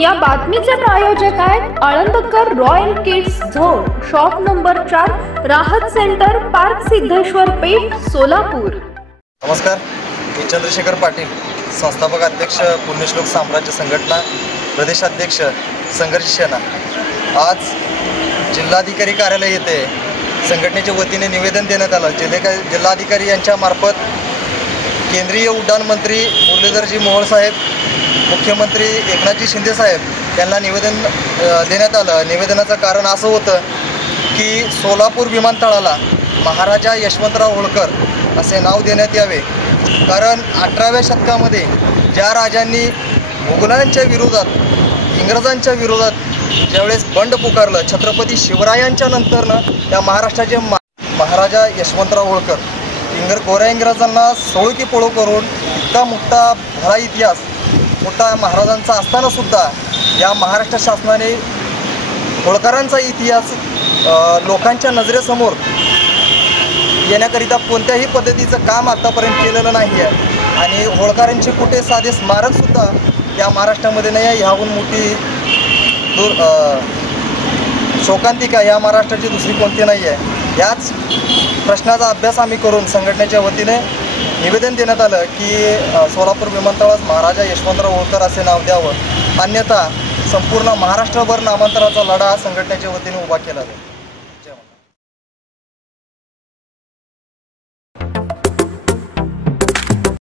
या बातमीचे प्रायोजक आहेत Alandkar royal kids zone, shop number 4, Rahat centre, park Siddheshwar Peth, Solapur. नमस्कार, मी चंद्रशेखर पाटील, संस्थापक अध्यक्ष पुण्यश्लोक साम्राज्य संघटना, प्रदेशाध्यक्ष संघर्ष सेना। आज जिल्हाधिकारी कार्यालय येथे संघटनेच्या वतीने निवेदन देण्यात आलं। जिल्हाधिकारी यांच्या मार्फत केंद्रीय उड्डाण मंत्री मुरलीधरजी मोहोळ साहेब, मुख्यमंत्री एकनाथजी शिंदे साहेब यांना निवेदन देण्यात आलं। निवेदनाचं कारण असं होतं की सोलापूर विमानतळाला महाराजा यशवंतराव होळकर असे नाव देण्यात यावे, कारण 18व्या शतकामध्ये ज्या राजांनी मुघलांच्या विरोधात, इंग्रजांच्या विरोधात ज्यावेळेस बंड पुकारलं, छत्रपती शिवरायांच्या नंतरनं त्या महाराष्ट्राचे महाराजा यशवंतराव होळकर गोऱ्या इंग्रजांना सोळू की पळू करून इतका मोठा भला इतिहास मोठा महाराजांचा असतानासुद्धा या महाराष्ट्र शासनाने होळकरांचा इतिहास लोकांच्या नजरेसमोर येण्याकरिता कोणत्याही पद्धतीचं काम आतापर्यंत केलेलं नाही आहे। आणि होळकरांचे कुठे साधे स्मारकसुद्धा या महाराष्ट्रामध्ये नाही आहे। ह्याहून मोठी शोकांतिका या महाराष्ट्राची दुसरी कोणती नाही आहे। याच प्रश्नाचा अभ्यास आम्ही करून संघटनेच्या वतीने निवेदन देण्यात आलं की सोलापूर विमानतळास महाराजा यशवंतराव होळकर असे नाव द्यावं, अन्यथा संपूर्ण महाराष्ट्रभर नामांतराचा लढा संघटनेच्या वतीने उभा केला जाईल।